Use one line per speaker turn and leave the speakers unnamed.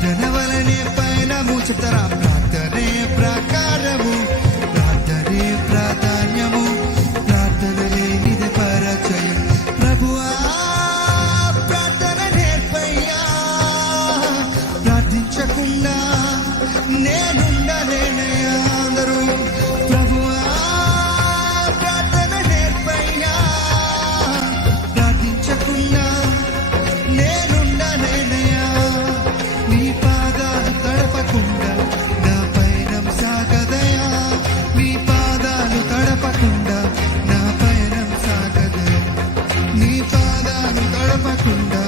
ప్రార్థనవలనే పైన ముచుతర ప్రార్థనే ప్రకారము ప్రార్థనే ప్రాధాన్యము ప్రార్థన లేనిది పరచయం. ప్రభువా ప్రార్థన నేర్పయ్యా. ప్రార్థించకుండా నేనుండలేను. Thank.